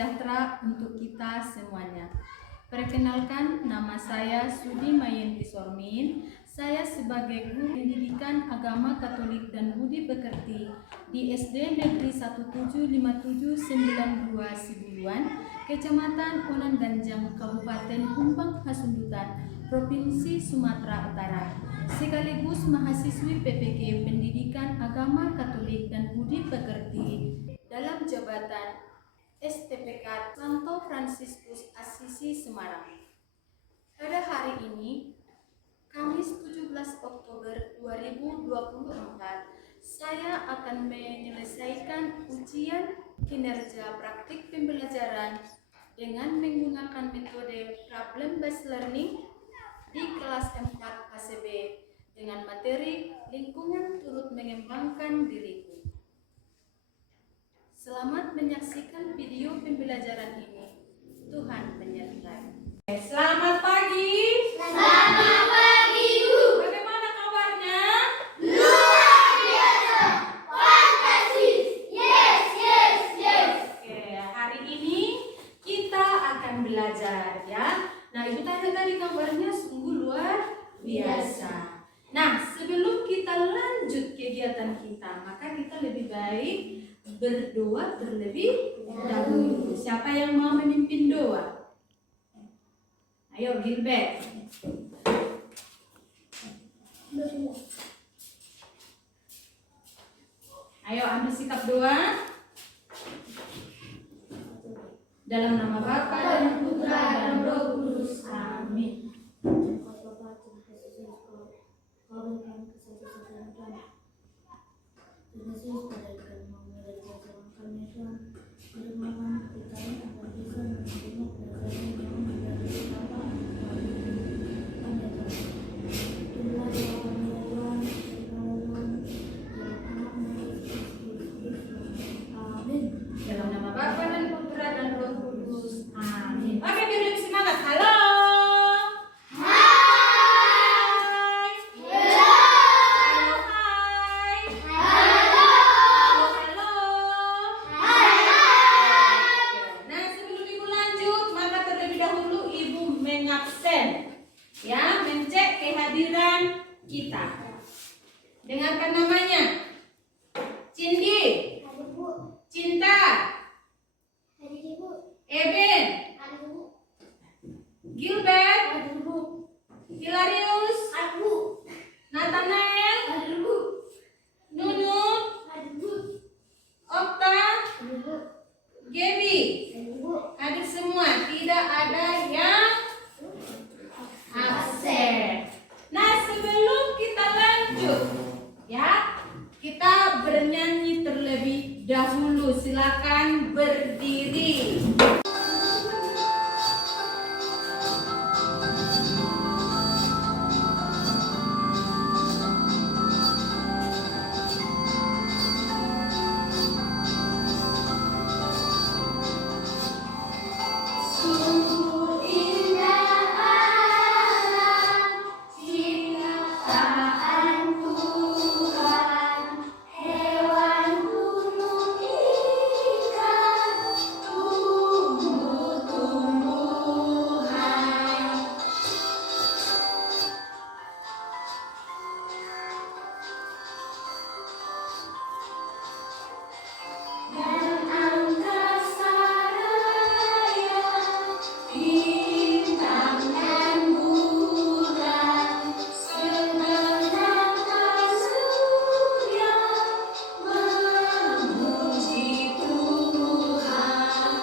sejahtera untuk kita semuanya. Perkenalkan, nama saya Sudi Mayenty Sormin. Saya sebagai guru pendidikan agama Katolik dan Budi Pekerti di SD Negeri 175792 Sibuluan, Kecamatan Onan Ganjang, Kabupaten Humbang Hasundutan, Provinsi Sumatera Utara, sekaligus mahasiswi PPG Pendidikan Agama Katolik dan Budi Pekerti dalam jabatan STPK Santo Fransiskus Assisi Semarang. Pada hari ini, Kamis 17 Oktober 2024, saya akan menyelesaikan ujian kinerja praktik pembelajaran dengan menggunakan metode problem-based learning di kelas 4 KCB dengan materi lingkungan turut mengembangkan diriku. Selamat menyaksikan video pembelajaran ini. Tuhan menyertai. Selamat pagi. Selamat pagi, Bu. Bagaimana kabarnya? Luar biasa. Fantastis. Yes, yes, yes. Oke, hari ini kita akan belajar ya. Nah, Ibu tanya tadi kabarnya sungguh luar biasa. Nah, sebelum kita lanjut kegiatan kita, maka kita lebih baik berdoa terlebih dahulu. Siapa yang mau memimpin doa? Ayo, Gilbert. Ayo ambil sikap doa. Dalam nama Bapa dan Putra dan Roh Kudus. Amin. Dalam nama Bapa dan Putra dan Roh Kudus. Amin. Oke, biar lebih semangat. Halo. Hai. Halo. Hai. Halo. Halo. Halo. Nah, sebelum Ibu lanjut, maka terlebih dahulu Ibu mengabsen. Ya, mencek kehadiran kita. Dengarkan namanya. Cindy, Ada, Bu. Cinta, Ada, Bu. Eben, Ada, Bu. Gilbert, Ada, Bu. Hilarius, Ada, Bu. Nathanael, Ada, Bu. Nunu, Ada, Bu. Okta, Ada, Bu. Gaby. Ada, Bu. Hadir semua, tidak ada yang absen. Nah, sebelum kita lanjut, ya, kita bernyanyi terlebih dahulu. Silakan berdiri. Sungguh indah alam ciptaan Tuhan, hewan gunung ikan, tumbuh-tumbuhan. Dan angkasa raya, bintang dan bulan, segenapkan surya memuji Tuhan.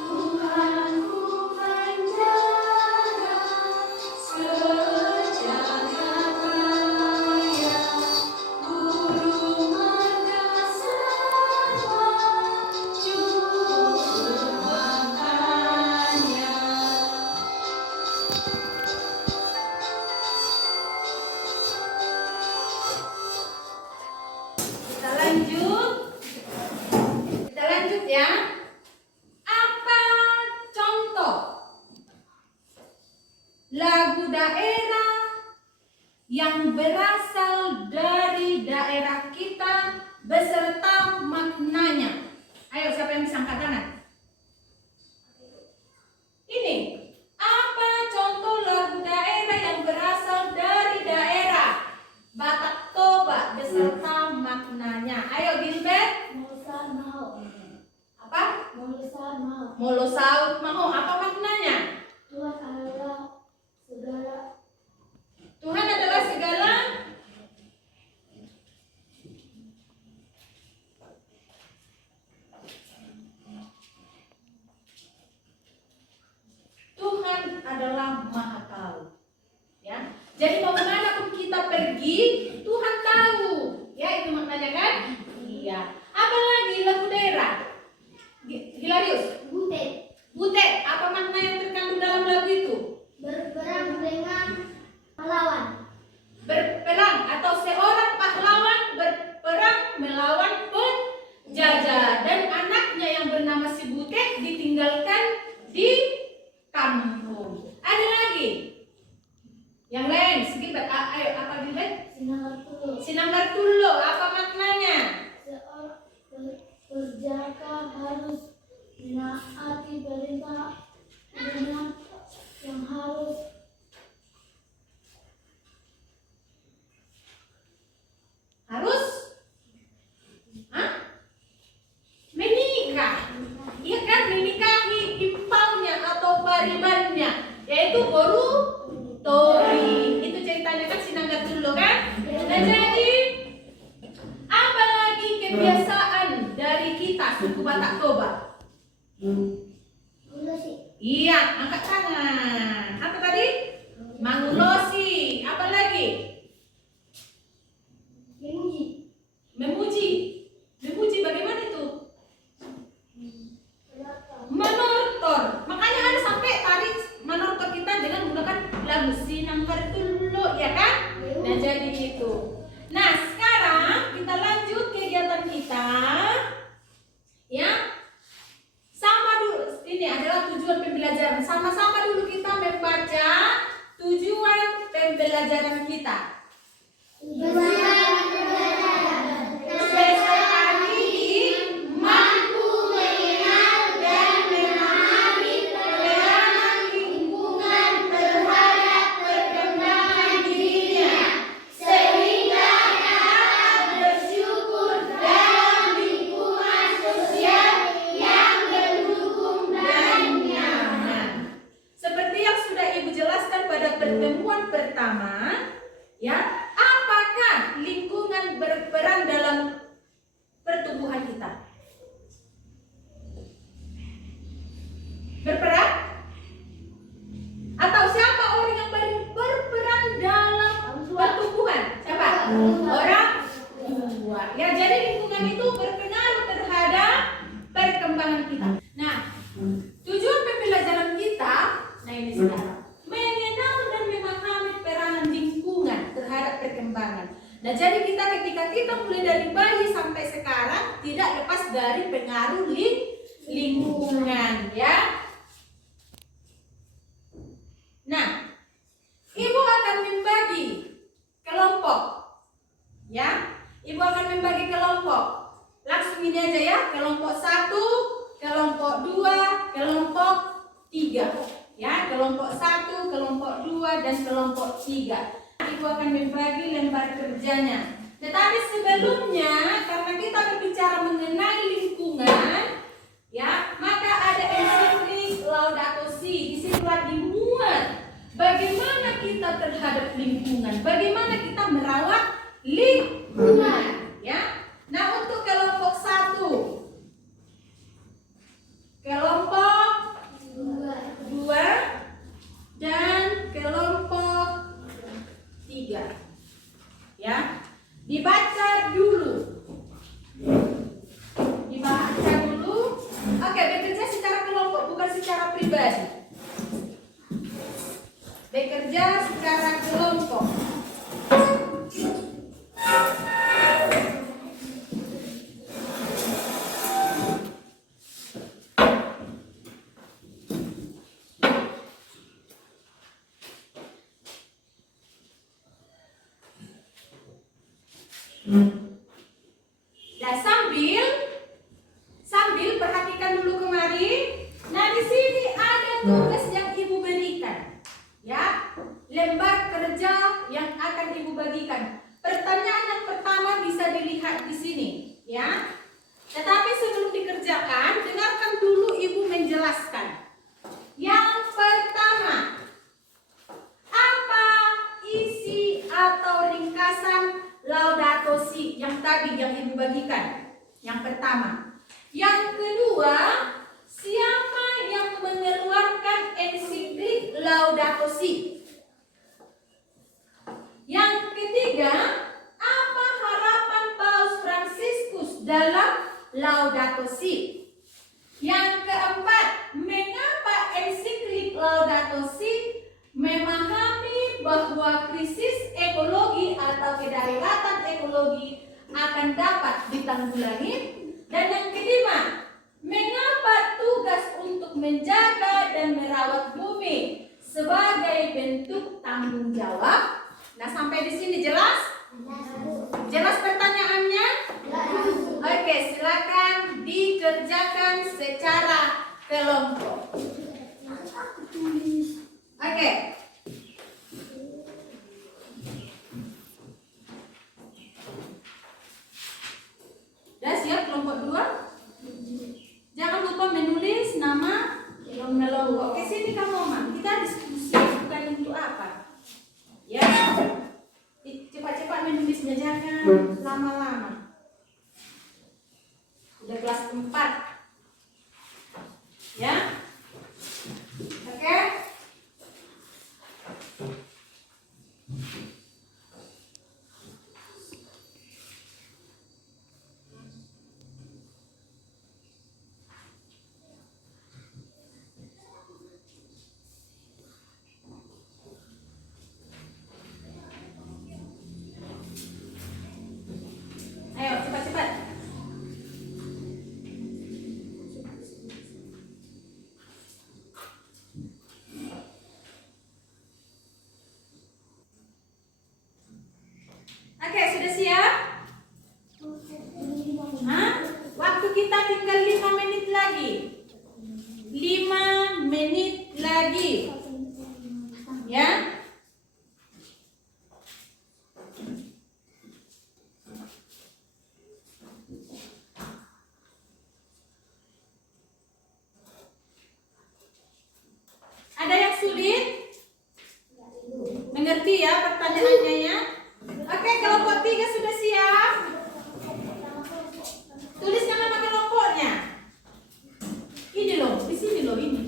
Tuhan ku menjaga sejagat raya, burung marga satwa cukup makannya. Kita lanjut. Kita lanjut ya. Apa contoh lagu daerah beserta maknanya. Ayo, siapa yang bisa angkat tangan? Ini, apa contoh lagu daerah yang berasal dari daerah Batak Toba beserta maknanya? Ayo, Gilbert. Apa? Molo saut mau. Apa maknanya? Tuhan adalah segala. Tuhan adalah segala. Tuhan adalah Maha Tahu. Ya. Jadi mau kemana pun kita pergi, Tuhan tahu. Ya, itu maknanya kan? Iya. Apa lagi lagu daerah? Hilarius. Butet, apa makna yang terkandung dalam lagu itu? Berperang dengan pahlawan. Berperang atau seorang pahlawan berperang melawan penjajah dan anaknya yang bernama si Butet ditinggalkan di kampung. Ada lagi? Yang lain, Gilbert. Ayo, apa Gilbert? Sinanggar Tulo, apa maknanya? Seorang perjaka harus menaati perintah dengan yang harus menikah. Iya kan, menikahi impalnya atau paribannya, yaitu Boru Tori. Itu ceritanya kan Sinanggar Tulo kan? Nah, jadi apa lagi kebiasaan dari kita suku Batak Toba? Iya, angkat tangan. Apa tadi? Mangulosi. Apa lagi? Memuji. Memuji bagaimana itu? Menortor. Makanya ada sampai tarik menortor kita dengan menggunakan lagu Sinanggar Tulo, ya kan? Nah, jadi itu. Nah, sekarang kita lanjut kegiatan kita. Ya. Sama dulu. Ini adalah tujuan pembelajaran. Sama-sama dulu kita membaca tujuan pembelajaran kita. Sesekali mampu mengenal dan memahami peranan lingkungan terhadap perkembangan dirinya, sehingga dapat bersyukur dalam lingkungan sosial yang mendukung dan nyaman. Seperti yang sudah Ibu jelaskan pada pertemuan pertama, ya, apakah lingkungan berperan dalam pertumbuhan kita? Berperan? Atau siapa orang yang berperan dalam pertumbuhan? Siapa? Orang tua. Ya, jadi lingkungan itu berpengaruh terhadap perkembangan kita. Nah, tujuan pembelajaran kita, nah ini sekarang, mengenal dan memahami peranan lingkungan terhadap perkembangan. Nah, jadi kita ketika kita mulai dari bayi sampai sekarang tidak lepas dari pengaruh lingkungan, ya. Nah, Ibu akan membagi kelompok, ya. Ibu akan membagi kelompok. Langsung ini aja ya, kelompok 1, kelompok 2, kelompok 3. Ya, kelompok 1, kelompok 2, dan kelompok 3. Ibu akan membagi lembar kerjanya. Tetapi sebelumnya, karena kita berbicara mengenai lingkungan, ya, maka ada ensiklik Laudato Si. Disitulah dimuat bagaimana kita terhadap lingkungan, bagaimana kita merawat lingkungan, ya. Nah, untuk kelompok 1, kelompok 2, dan kelompok 3, ya. Dibaca dulu. Oke, bekerja secara kelompok, bukan secara pribadi. Bekerja secara kelompok. lihat di sini, ya. Tetapi sebelum dikerjakan, dengarkan dulu Ibu menjelaskan. Yang pertama, apa isi atau ringkasan Laudato Si yang tadi yang Ibu bagikan? Yang pertama. Yang kedua, siapa yang mengeluarkan ensiklik Laudato Si? Yang ketiga, apa harapan Paus Fransiskus dalam Laudato Si? Yang keempat, mengapa ensiklik Laudato Si memahami bahwa krisis ekologi atau kedaruratan ekologi akan dapat ditanggulangi? Dan yang kelima, mengapa tugas untuk menjaga dan merawat bumi sebagai bentuk tanggung jawab? Nah, sampai di sini jelas? Jelas pertanyaannya? Oke, silakan dikerjakan secara kelompok. Oke. Udah siap kelompok 2? Jangan lupa menulis nama kelompok. Ke sini kamu, Mama. Kita diskusi bukan untuk apa. Ya. Cepat-cepat menulisnya, jangan lama-lama. Udah kelas 4. Ya. Oke. Ayo, cepat-cepat. Oke, sudah siap? Hah? Waktu kita tinggal 5 menit lagi. 5 menit lagi. Ya? Ada yang sulit? Mengerti ya pertanyaannya ya? Oke, kelompok 3 sudah siap? Tulis nama kelompoknya. Ini loh, di sini loh ini.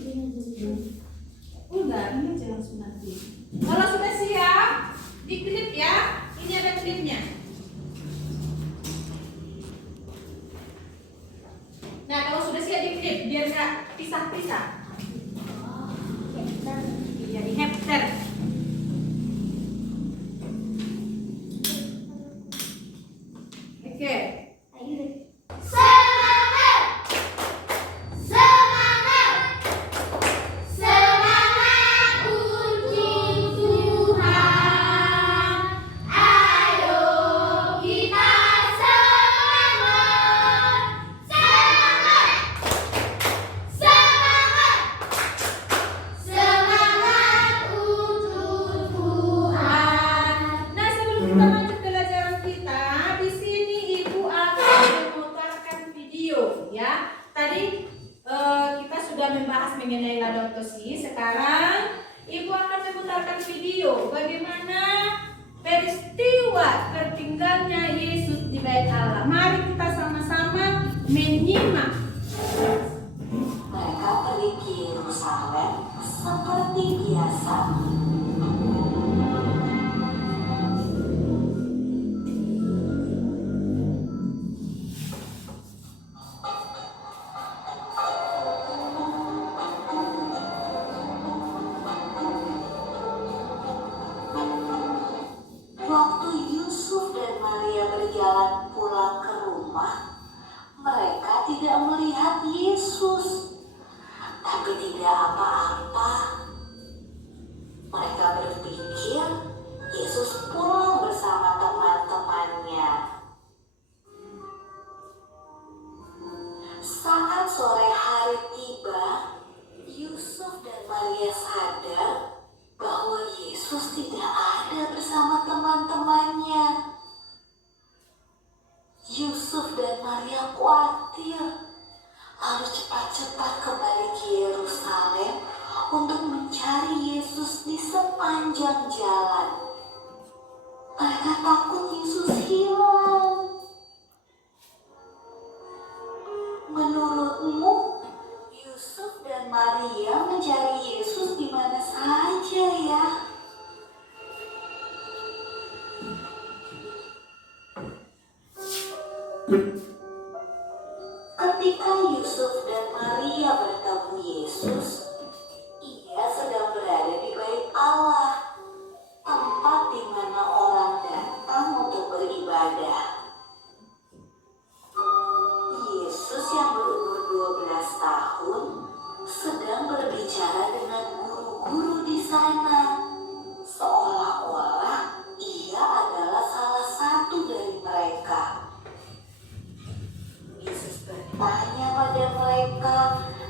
Udah, ini aja langsung nanti. Kalau sudah siap, diklip ya. Ini ada klipnya. Nah, kalau sudah siap diklip biar nggak pisah-pisah. Iya, di hefter. Oke. Semangat! Semangat! Semangat untuk Tuhan. Ayo kita semangat! Semangat! Semangat! Semangat untuk Tuhan. Nah, sebelum kita lanjut pelajaran kita, di sini Ibu akan memutarkan video ya. Tadi kita sudah membahas mengenai Laudato Si. Sekarang Ibu akan memutarkan video bagaimana peristiwa tertinggalnya Yesus di Bait Allah. Mari kita sama-sama menyimak. Mereka pergi ke Yerusalem seperti biasa. Waktu Yusuf dan Maria berjalan pulang ke rumah, mereka tidak melihat Yesus. Tapi tidak apa-apa. Mereka berpikir Yesus pulang bersama teman-temannya. Saat sore hari tiba, Yusuf dan Maria sadar bahwa Yesus tidak ada bersama teman-temannya. Yusuf dan Maria khawatir, lalu cepat-cepat kembali ke Yerusalem untuk mencari Yesus di sepanjang jalan. Mereka takut Yesus hilang. Menurutmu, Yusuf dan Maria mencari Yesus di mana saja ya? Ketika Yusuf dan Maria bertemu Yesus, ia sedang berada di Bait Allah, tempat di mana orang datang untuk beribadah. Yesus yang berumur 12 tahun sedang berbicara dengan guru-guru di sana, seolah-olah ia adalah salah satu dari mereka. Yesus bertanya pada mereka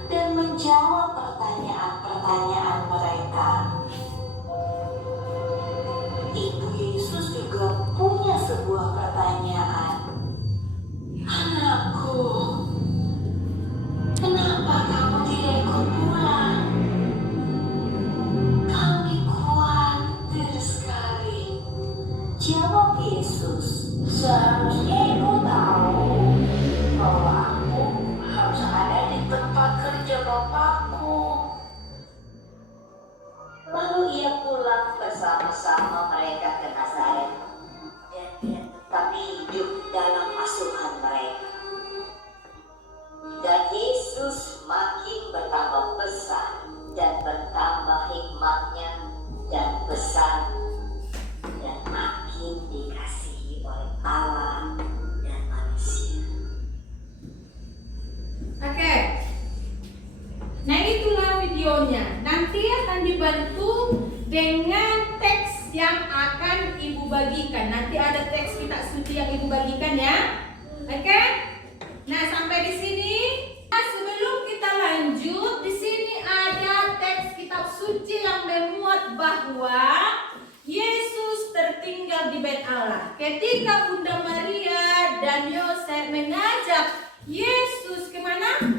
dan menjawab pertanyaan-pertanyaan mereka. Ibu Yesus juga punya sebuah pertanyaan. Anakku, kenapa kamu tidak ikut pulang? Kami khawatir sekali. Jawab Yesus, seharusnya ibu tahu bahwa aku harus ada di tempat kerja Bapakku. Lalu ia pulang bersama-sama mereka ke Nazaret, dan ia tetap hidup dalam asuhan mereka. Dan Yesus makin bertambah besar dan bertambah hikmatnya dan besar, dan makin dikasihi oleh Allah dan manusia. Oke. Nah, itulah videonya. Nanti akan dibantu dengan teks yang akan Ibu bagikan. Nanti ada teks kitab suci yang Ibu bagikan ya. Oke? Nah, sampai di sini. Nah, sebelum kita lanjut, di sini ada teks kitab suci yang memuat bahwa Yesus tertinggal di Bait Allah. Ketika Bunda Maria dan Yosef mengajak Yesus kemana?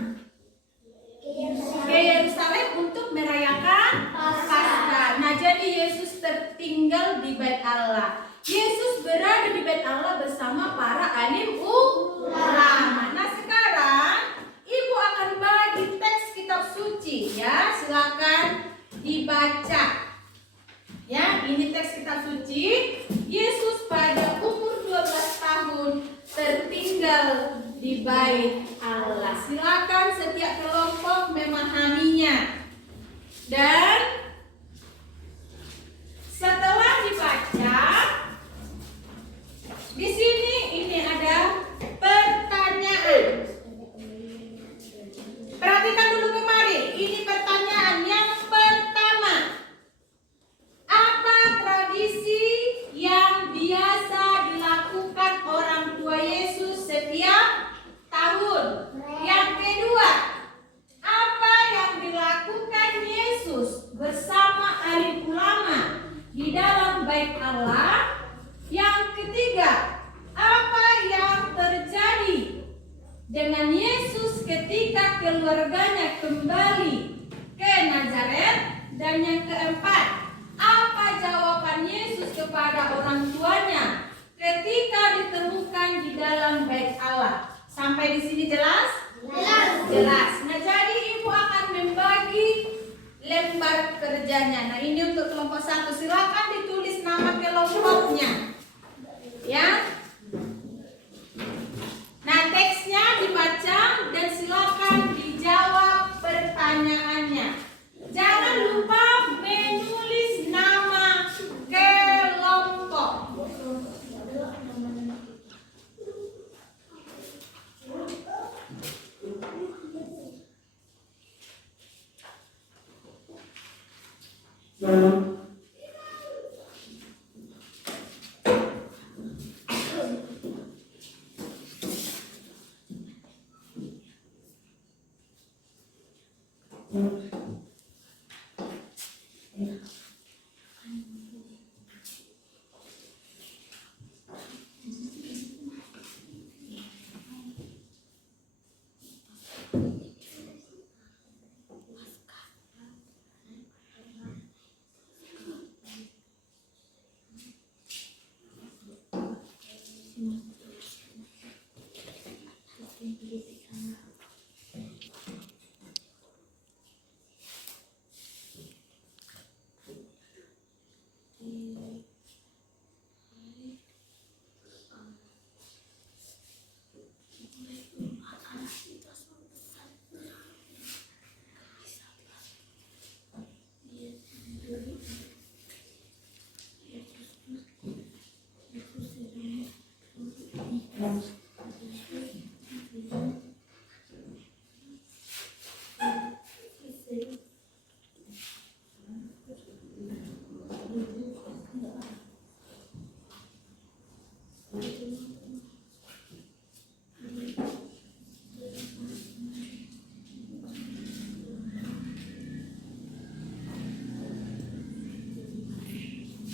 Ke Yerusalem untuk merayakan Paskah. Nah, jadi Yesus tertinggal di Bait Allah. Yesus berada di Bait Allah bersama para alim ulama. Nah, sekarang Ibu akan bagi teks kitab suci ya. Silakan dibaca. Ya, ini teks kitab suci. Yesus pada umur 12 tahun tertinggal di Bait Allah. Silakan setiap kelompok memahaminya. Dan setelah dibaca, di sini ini ada pertanyaan. Perhatikan dulu kemari. Ini pertanyaan yang pertama. Apa tradisi yang biasa dilakukan orang tua Yesus setiap tahun? Yang kedua, apa yang dilakukan Yesus bersama alim ulama di dalam Bait Allah? Yang ketiga, apa yang terjadi dengan Yesus ketika keluarganya kembali ke Nazaret? Dan yang keempat, apa jawaban Yesus kepada orang tuanya ketika ditemukan di dalam Bait Allah? Sampai di sini jelas? Jelas. Nah, jadi Ibu akan membagi lembar kerjanya. Nah, ini untuk kelompok 1. Silakan ditulis nama kelompoknya. Ya. Nah, teksnya dibaca dan silakan dijawab pertanyaannya. Jangan lupa menulis nama kelompok.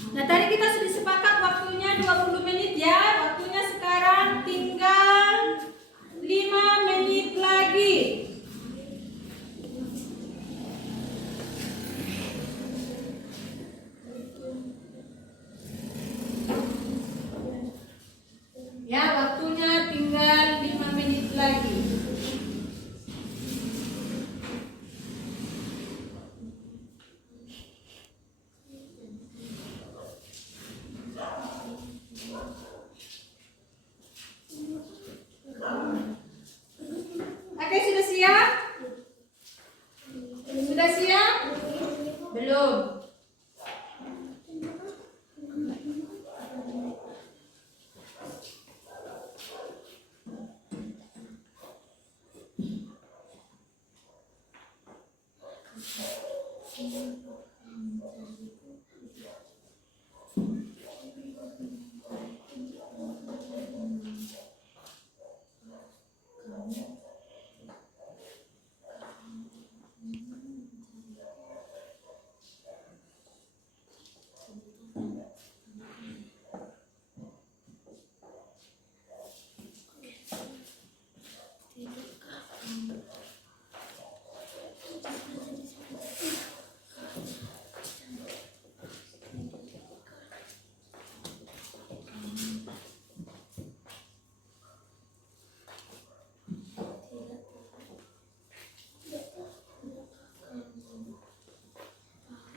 Nah, tadi kita sudah sepakat waktunya 20 menit ya. Waktunya sekarang tinggal 5 menit lagi. Ya, waktunya tinggal 5 menit lagi. Oke, sudah siap? Sudah siap? Belum.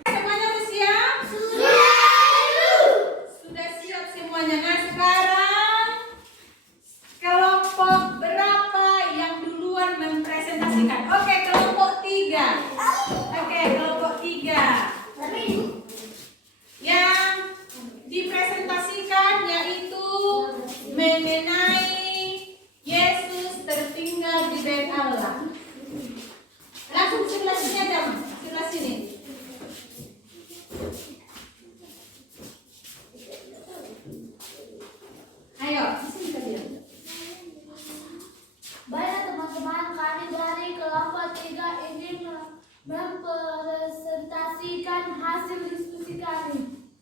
Semuanya sudah siap? Sudah siap semuanya. Nah, sekarang kelompok berapa yang duluan mempresentasikan? Oke, kelompok 3. Oke, kelompok 3. Yang dipresentasikan yaitu mengenai Yesus tertinggal di bait Allah. Langsung sebelah sini aja, sebelah sini. Ayo, di sini kalian. Baiklah teman-teman, kami dari kelompok 3 ingin mempresentasikan hasil diskusi kami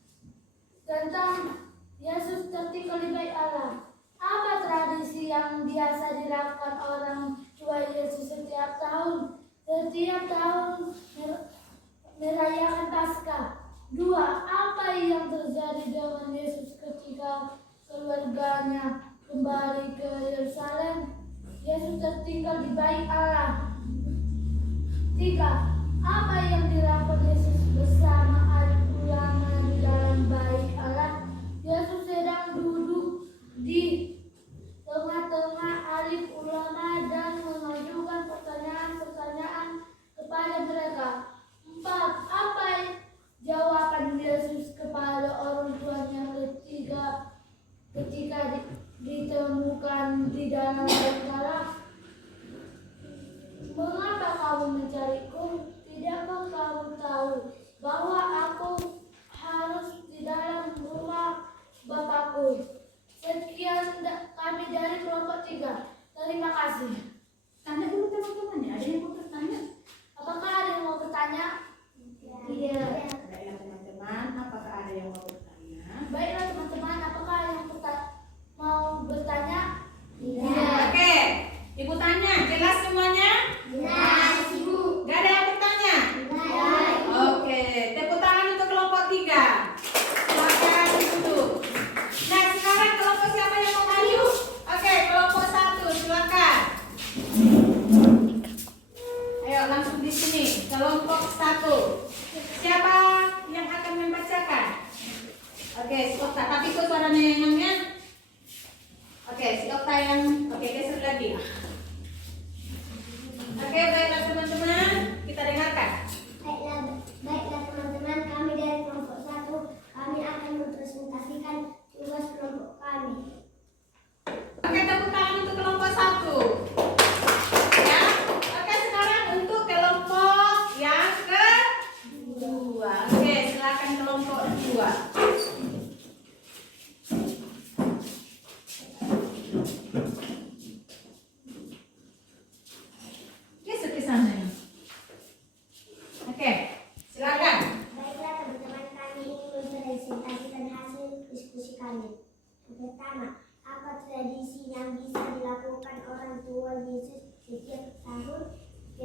tentang Yesus tertinggal di bait Allah. Apa tradisi yang biasa dilakukan orang tua Yesus setiap tahun? Setiap tahun merayakan Paskah. 2. Apa yang terjadi dengan Yesus ketika keluarganya kembali ke Yerusalem? Yesus tertinggal di bait Allah. 3. Apa yang dilakukan Yesus bersama alim ulama di dalam bait Allah? Yesus sedang duduk di tengah-tengah alim ulama dan mengajukan pertanyaan-pertanyaan kepada mereka. 4. Apa jawaban Yesus kepada orang tuanya ketika ditemukan di dalam bait Allah? Mengapa kamu mencariku? Tidakkah kamu tahu bahwa aku harus di dalam rumah Bapakku? Sekian kami dari kelompok 3. Terima kasih. Tanya dulu teman-teman ya, ada yang mau bertanya? Apakah ada yang mau bertanya? Iya. Baiklah teman-teman, apakah ada yang mau bertanya? Baiklah teman-teman, apakah ada yang mau bertanya? Iya. Oke, Ibu tanya, jelas semuanya? Jelas, Ibu. Gak ada yang bertanya? Jelas. Oke, tepuk tangan untuk kelompok 3. Silakan duduk. Nah, sekarang kelompok siapa yang mau maju? Oke, kelompok 1, silakan.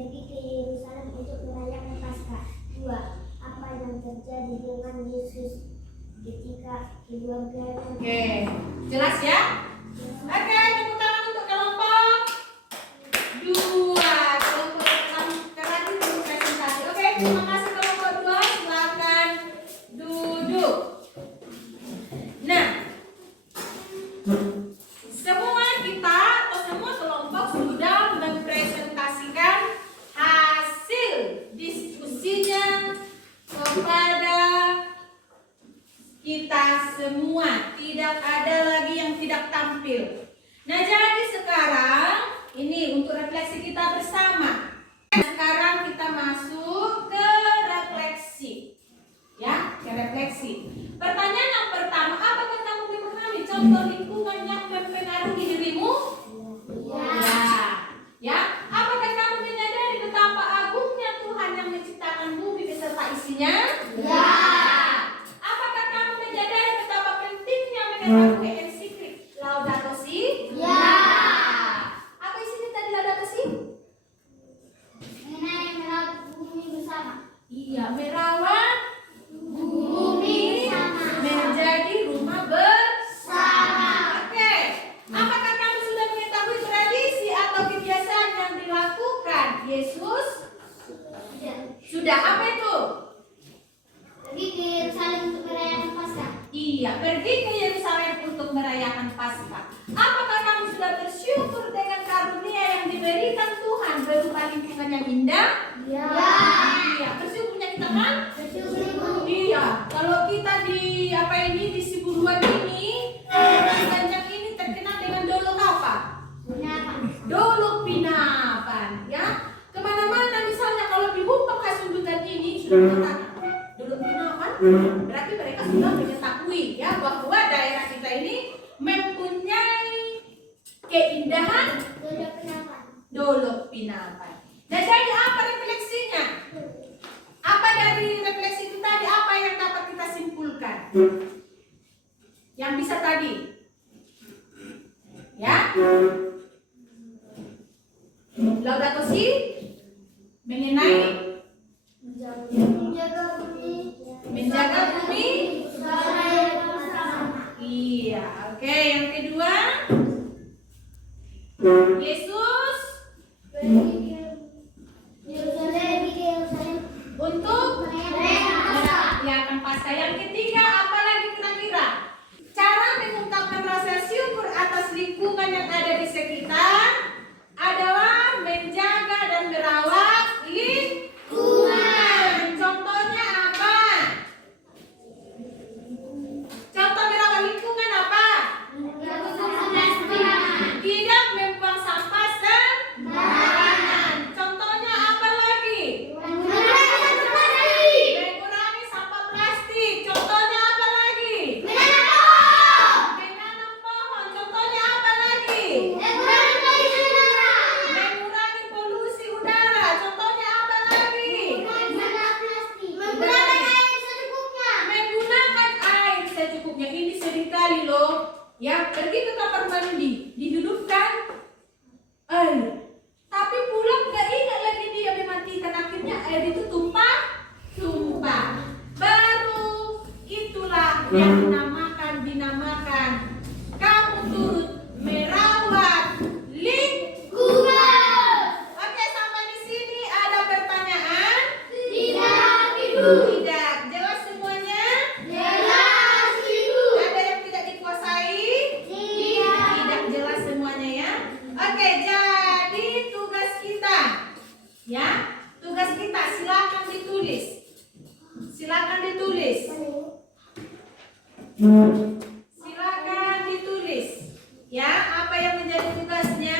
pergi ke Yerusalem untuk merayakan Paskah. 2. Apa yang terjadi dengan Yesus ketika keluarganya? Oke, jelas ya? Oke, tepuk tangan untuk kelompok 2. Kelompok terakhir untuk presentasi. Oke, terima kasih kelompok 2. Silakan duduk. Nah, semua kita atau semua kelompok sudah mempresentasikan hasil diskusinya kepada kita semua. Tidak ada lagi yang tidak tampil. Nah, jadi sekarang ini untuk refleksi kita bersama. Sekarang kita masuk ke refleksi. Ya, ke refleksi. Pertanyaan yang pertama, apakah kamu memahami contoh lingkungan yang mempengaruhi dirimu? Ya. Apakah kamu menyadari betapa agungnya Tuhan yang menciptakan bumi beserta isinya? Apakah kamu menyadari betapa pentingnya mengetahui ensiklik Laudato Si? Apa isinya tadi Laudato Si? Mengenai merawat bumi bersama. Iya, merawat Bumi bersama. menjadi rumah bersama. Oke. Apakah kamu sudah mengetahui tradisi atau kebiasaan yang dilakukan Yesus? Sudah. Apa itu? Pergi ke Yerusalem untuk merayakan Paskah. Iya, pergi ke Yerusalem untuk merayakan Paskah. Apakah kamu sudah bersyukur dengan karunia yang diberikan Tuhan berupa lingkungan yang indah? Iya, bersyukurnya kita kan? Iya, kalau kita di di Siburuan ini, banyak ini terkenal dengan dolok apa? Dolok Pinapan, ya. Kemana-mana misalnya kalau di Humpang Kasundutan ini sudah mengatakan dolok Pinapan, berarti mereka sudah mengetahui ya bahwa daerah kita ini mempunyai keindahan dolok Pinapan. Nah, jadi apa refleksinya? Apa dari refleksi itu tadi? Apa yang dapat kita simpulkan? Yang bisa tadi? Ya? Laudato Si mengenai menjaga bumi. Iya, oke. Yang kedua, Yesus untuk merayakan Paskah. Yang ketiga, apa lagi kira-kira? Cara mengungkapkan rasa syukur atas lingkungan yang ada di sekitar adalah menjaga dan merawat lingkungan. Contohnya apa? Contoh merawat lingkungan apa? Tidak membuang sampah sembarangan. Contohnya apa lagi? Mengurangi sampah plastik. Contohnya apa lagi? Menanam pohon. Contohnya apa lagi? Mengurangi polusi udara. Contohnya apa lagi? Menggunakan air secukupnya. Ini seringkali loh, ya, pergi ke kamar mandi, dihidupkan air, tapi pulang nggak ingat lagi dia mematikan, akhirnya air itu tumpah. Baru itulah yang dinamakan kamu turut merawat lingkungan. Oke, sampai di sini ada pertanyaan? Tidak. Jelas semuanya? Ada yang tidak dikuasai? Tidak jelas semuanya ya. Oke, jadi tugas kita, ya, tugas kita silakan ditulis. Silakan ditulis. Ya, apa yang menjadi tugasnya?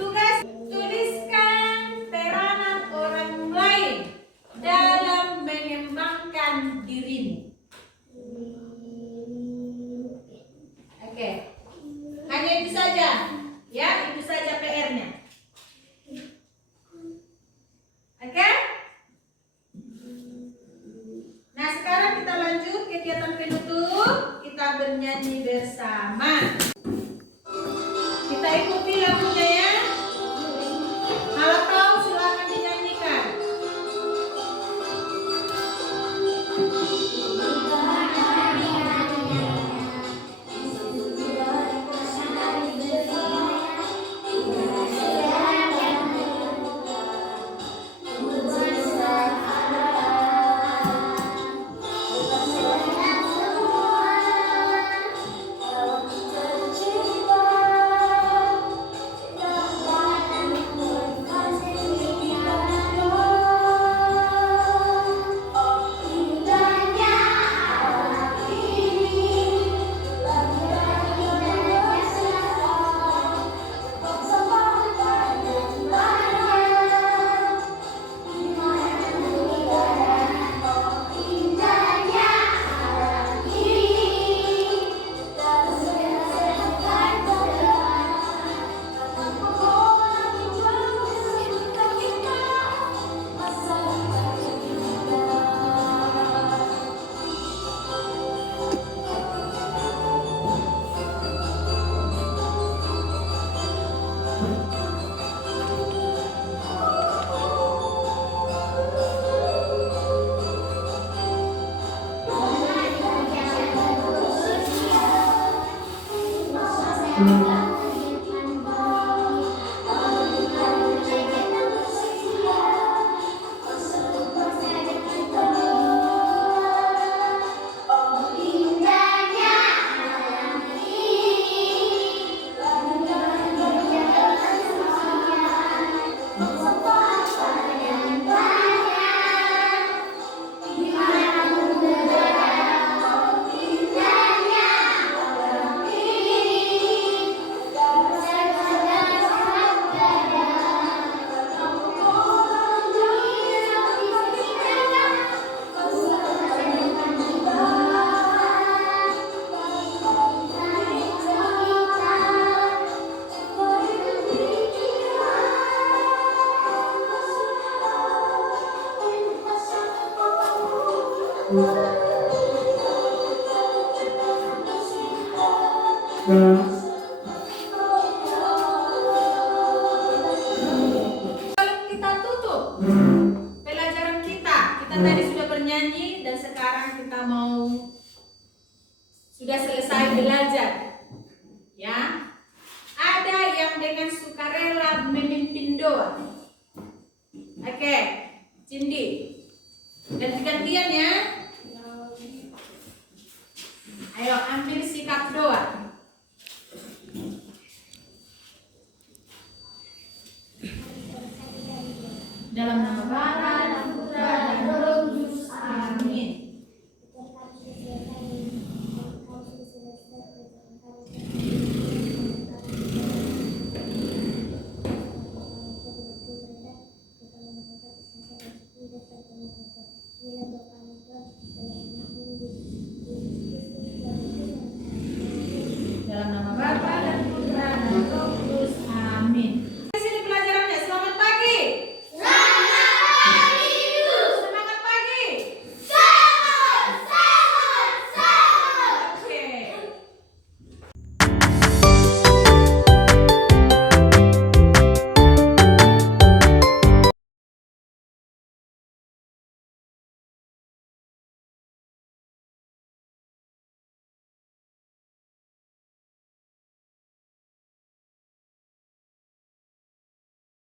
Tugas tuliskan peranan orang lain dalam mengembangkan dirimu. Oke. Hanya itu saja. Ya, itu saja PR-nya. Oke? Nah, sekarang kita lanjut kegiatan penutup. Kita bernyanyi bersama. Kita ikuti lagunya ya. Kalau tahu silakan Kita tutup pelajaran kita. Kita tadi sudah bernyanyi dan sekarang kita mau sudah selesai belajar. Ya. Ada yang dengan sukarela memimpin doa. Oke, Cindy. Ganti-gantian ya. Ayo ambil sikap doa. Dalam